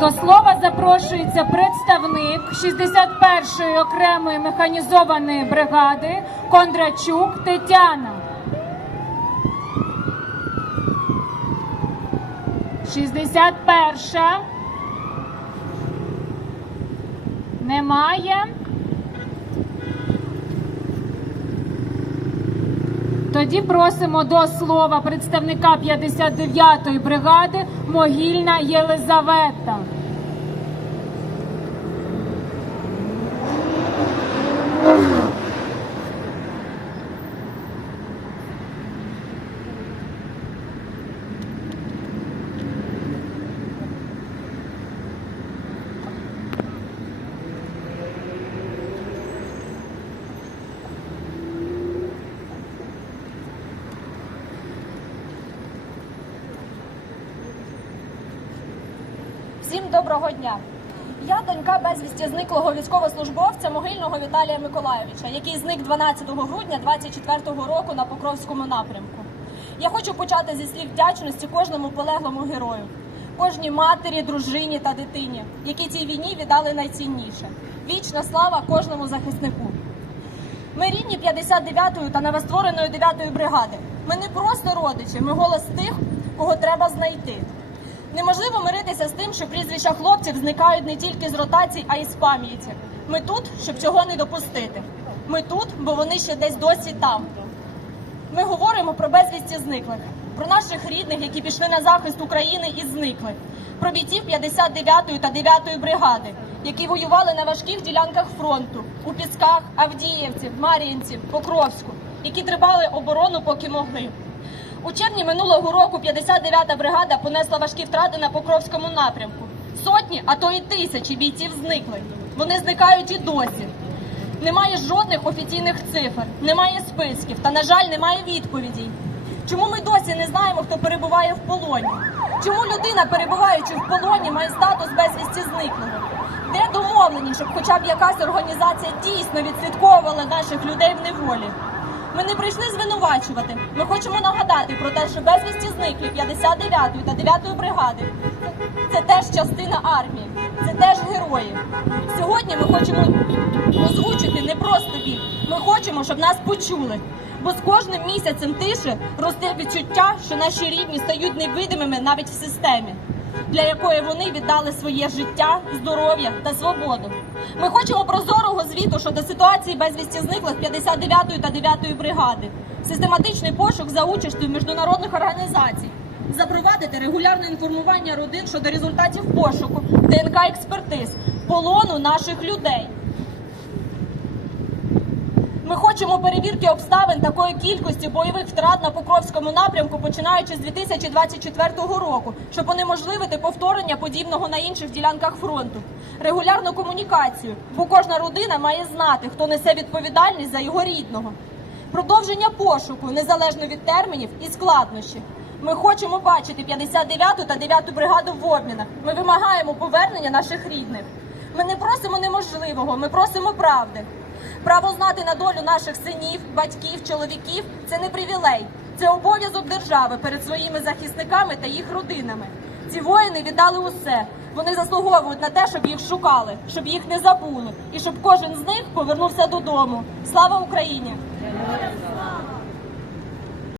До слова запрошується представник 61-ї окремої механізованої бригади Кондрачук Тетяна. 61-ша. Немає. Тоді просимо до слова представника 59-ї бригади Могільна Єлизавета. Всім доброго дня. Я донька безвісті зниклого військовослужбовця могильного Віталія Миколайовича, який зник 12 грудня 24-го року на Покровському напрямку. Я хочу почати зі слів вдячності кожному полеглому герою, кожній матері, дружині та дитині, які цій війні віддали найцінніше. Вічна слава кожному захиснику. Ми рідні 59-ї та новоствореної 9-ї бригади. Ми не просто родичі, ми голос тих, кого треба знайти. Неможливо миритися з тим, що прізвища хлопців зникають не тільки з ротацій, а й з пам'яті. Ми тут, щоб цього не допустити. Ми тут, бо вони ще десь досі там. Ми говоримо про безвісті зниклих, про наших рідних, які пішли на захист України і зникли, про бійців 59-ї та 9-ї бригади, які воювали на важких ділянках фронту у Пісках, Авдіївці, Мар'їнці, Покровську, які тримали оборону, поки могли. У червні минулого року 59-та бригада понесла важкі втрати на Покровському напрямку. Сотні, а то й тисячі бійців зникли. Вони зникають і досі. Немає жодних офіційних цифр, немає списків та, на жаль, немає відповідей. Чому ми досі не знаємо, хто перебуває в полоні? Чому людина, перебуваючи в полоні, має статус безвісті зниклого? Де домовлені, щоб хоча б якась організація дійсно відслідковувала наших людей в неволі? Ми не прийшли звинувачувати. Ми хочемо нагадати про те, що безвісті зниклі 59-ї та 9-ї бригади. Це теж частина армії, це теж герої. Сьогодні ми хочемо озвучити не просто біль. Ми хочемо, щоб нас почули. Бо з кожним місяцем тише росте відчуття, що наші рідні стають невидимими навіть в системі, для якої вони віддали своє життя, здоров'я та свободу. Ми хочемо прозорого звіту щодо ситуації безвісті зниклих 59-ї та 9-ї бригади, систематичний пошук за участю міжнародних організацій, запровадити регулярне інформування родин щодо результатів пошуку, ДНК експертиз, полону наших людей. Ми хочемо перевірки обставин такої кількості бойових втрат на Покровському напрямку, починаючи з 2024 року, щоб унеможливити повторення подібного на інших ділянках фронту. Регулярну комунікацію, бо кожна родина має знати, хто несе відповідальність за його рідного. Продовження пошуку незалежно від термінів і складнощів. Ми хочемо бачити 59-ту та 9-ту бригаду в обмінах. Ми вимагаємо повернення наших рідних. Ми не просимо неможливого, ми просимо правди. Право знати на долю наших синів, батьків, чоловіків це не привілей, це обов'язок держави перед своїми захисниками та їх родинами. Ці воїни віддали усе. Вони заслуговують на те, щоб їх шукали, щоб їх не забули, і щоб кожен з них повернувся додому. Слава Україні!